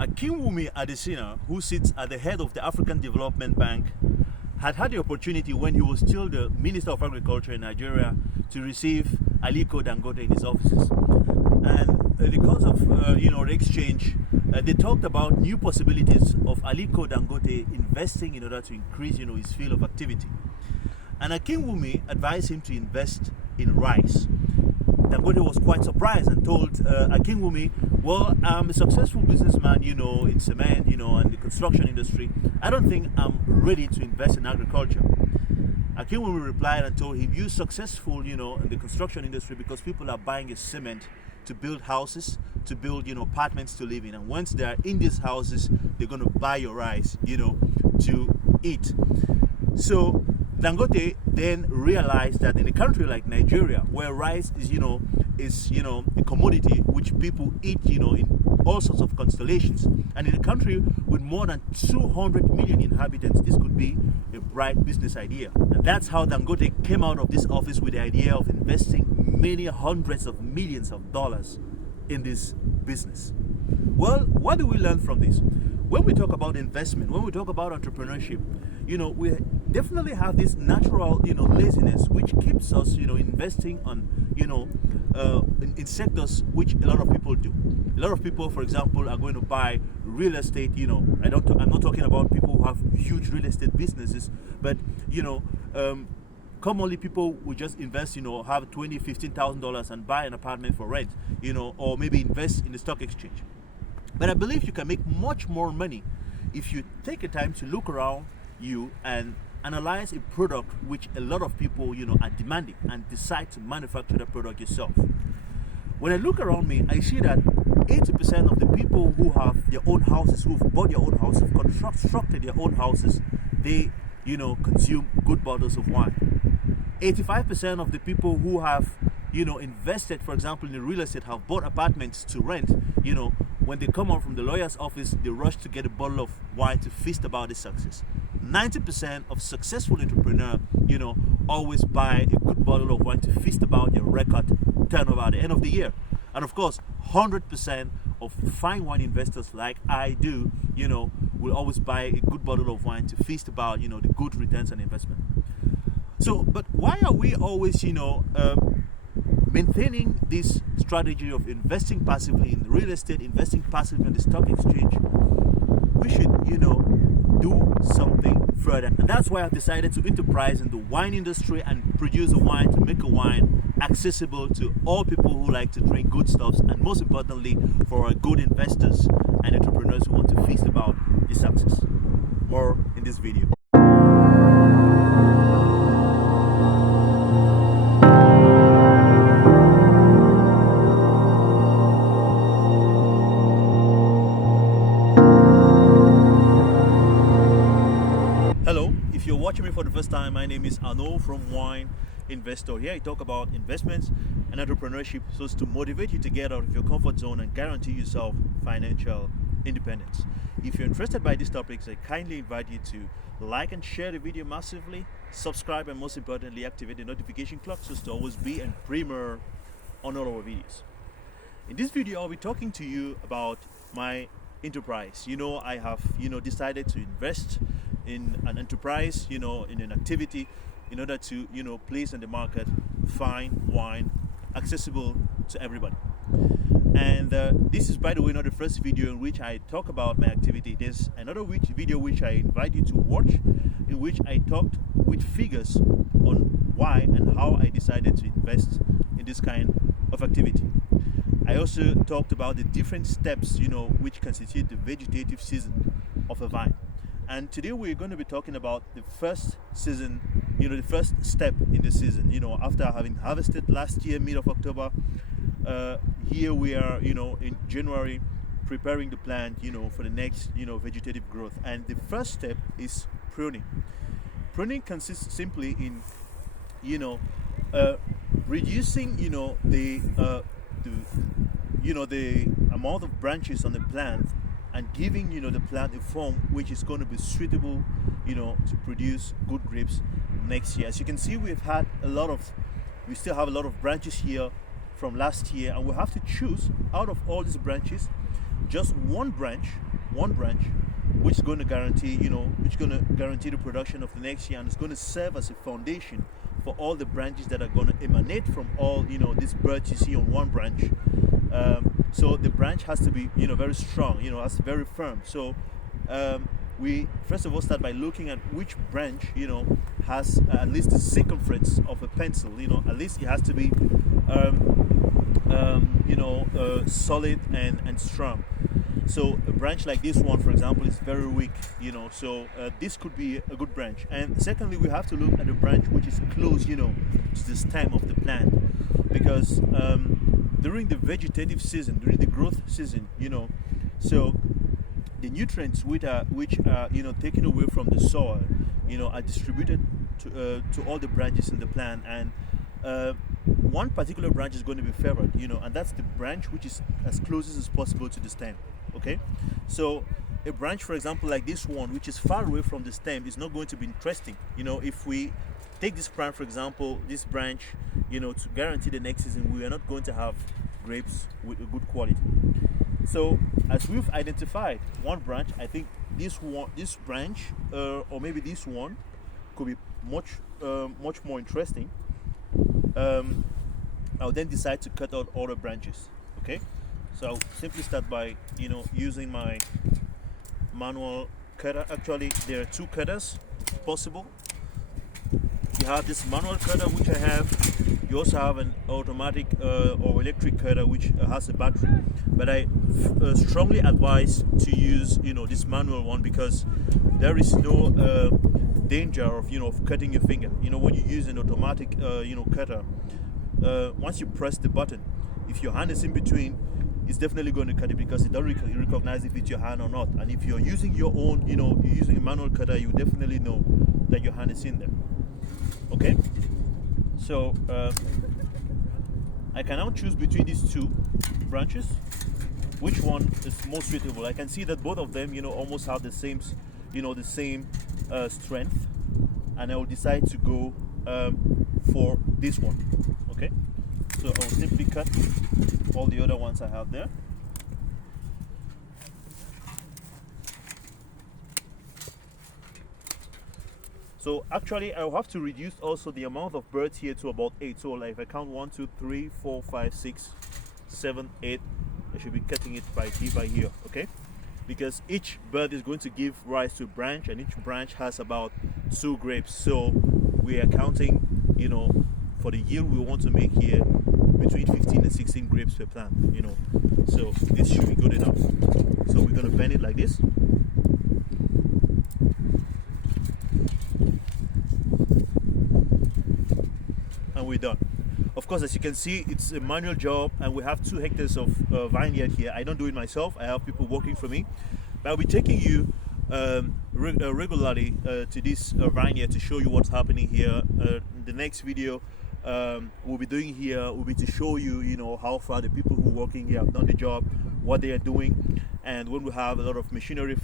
Akinwumi Adesina, who sits at the head of the African Development Bank, had the opportunity when he was still the Minister of Agriculture in Nigeria to receive Aliko Dangote in his offices. And because of the exchange, they talked about new possibilities of Aliko Dangote investing in order to increase his field of activity. And Akinwumi advised him to invest in rice. Dangote was quite surprised and told Akinwumi, well, I'm a successful businessman, in cement, and the construction industry. I don't think I'm ready to invest in agriculture. Akinwumi replied and told him, you're successful, in the construction industry because people are buying your cement to build houses, to build, apartments to live in. And once they're in these houses, they're going to buy your rice, to eat. So Dangote then realized that in a country like Nigeria, where rice is a commodity which people eat, in all sorts of constellations, and in a country with more than 200 million inhabitants, this could be a bright business idea. And that's how Dangote came out of this office with the idea of investing many hundreds of millions of dollars in this business. Well, what do we learn from this? When we talk about investment, when we talk about entrepreneurship, we definitely have this natural, laziness which keeps us, investing on, in sectors which a lot of people do. A lot of people, for example, are going to buy real estate. I'm not talking about people who have huge real estate businesses, but commonly people will just invest, have $20,000, $15,000 and buy an apartment for rent, or maybe invest in the stock exchange. But I believe you can make much more money if you take the time to look around you and analyze a product which a lot of people, are demanding, and decide to manufacture the product yourself. When I look around me, I see that 80% of the people who have their own houses, who've bought their own houses, constructed their own houses, they, consume good bottles of wine. 85% of the people who have, invested, for example, in the real estate, have bought apartments to rent, when they come out from the lawyer's office, they rush to get a bottle of wine to feast about the success. 90% of successful entrepreneurs, always buy a good bottle of wine to feast about their record turnover at the end of the year. And of course, 100% of fine wine investors like I do, will always buy a good bottle of wine to feast about, the good returns on investment. So, but why are we always, maintaining this strategy of investing passively in real estate, investing passively on the stock exchange? We should, do something further. And that's why I've decided to enterprise in the wine industry and produce a wine, to make a wine accessible to all people who like to drink good stuffs, and most importantly, for our good investors and entrepreneurs who want to feast about the success. More in this video. Hello, if you're watching me for the first time, my name is Arno from Wine Investor. Here I talk about investments and entrepreneurship so as to motivate you to get out of your comfort zone and guarantee yourself financial independence. If you're interested by these topics, I kindly invite you to like and share the video massively, subscribe, and most importantly, activate the notification clock so as to always be in premier on all our videos. In this video, I'll be talking to you about my enterprise. I have, decided to invest in an enterprise, in an activity, in order to, place on the market fine wine accessible to everybody. And this is, by the way, not the first video in which I talk about my activity. There's another video which I invite you to watch, in which I talked with figures on why and how I decided to invest in this kind of activity. I also talked about the different steps, which constitute the vegetative season of a vine. And today we're going to be talking about the first season, the first step in the season. After having harvested last year, mid of October, here we are, in January, preparing the plant, for the next, vegetative growth. And the first step is pruning. Pruning consists simply in, reducing, the amount of branches on the plant, and giving the plant a form which is going to be suitable to produce good grapes next year. As you can see, we still have a lot of branches here from last year, and we have to choose out of all these branches just one branch one branch, which is going to guarantee, which is going to guarantee the production of the next year, and it's going to serve as a foundation for all the branches that are going to emanate from all, these birds you see on one branch. So the branch has to be, very strong, has very firm. So we first of all start by looking at which branch, has at least the circumference of a pencil. At least it has to be, solid and strong. So a branch like this one, for example, is very weak, so this could be a good branch. And secondly, we have to look at the branch which is close, to the stem of the plant, because during the vegetative season, during the growth season, so the nutrients which are taken away from the soil, are distributed to all the branches in the plant, and one particular branch is going to be favored, and that's the branch which is as close as possible to the stem. Okay, so a branch, for example, like this one, which is far away from the stem, is not going to be interesting. If we take this plant, for example, this branch, to guarantee the next season, we are not going to have grapes with a good quality. So as we've identified one branch, I think this branch, or maybe this one, could be much more interesting. I'll then decide to cut out other branches. Okay, so I'll simply start by using my manual cutter. Actually, there are two cutters possible. You have this manual cutter which I have. You also have an automatic or electric cutter which has a battery. But I strongly advise to use this manual one, because there is no danger of cutting your finger. When you use an automatic cutter, once you press the button, if your hand is in between, it's definitely going to cut it, because it doesn't recognize if it's your hand or not. And if you're using your own, you're using a manual cutter, you definitely know that your hand is in there. Okay, so I can now choose between these two branches which one is most suitable. I can see that both of them almost have the same strength, and I will decide to go for this one. Okay, so I will simply cut all the other ones I have there. So actually, I'll have to reduce also the amount of birds here to about 8. So like if I count 1, 2, 3, 4, 5, 6, 7, 8, I should be cutting it by here, okay? Because each bird is going to give rise to a branch, and each branch has about 2 grapes. So we are counting, for the yield we want to make here, between 15 and 16 grapes per plant, So this should be good enough. So we're going to bend it like this. And we're done. Of course, as you can see, it's a manual job, and we have 2 hectares of vineyard here. I don't do it myself. I have people working for me. But I'll be taking you regularly to this vineyard to show you what's happening here. The next video we'll be doing here will be to show you, how far the people who are working here have done the job, what they are doing, and when we have a lot of machinery,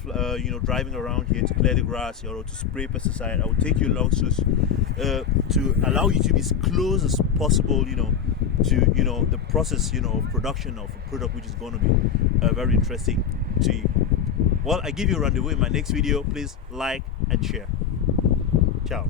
driving around here to clear the grass or to spray pesticide, I will take you along to allow you to be as close as possible, to the process, of production of a product which is going to be very interesting to you. Well, I give you a rendezvous in my next video. Please like and share. Ciao.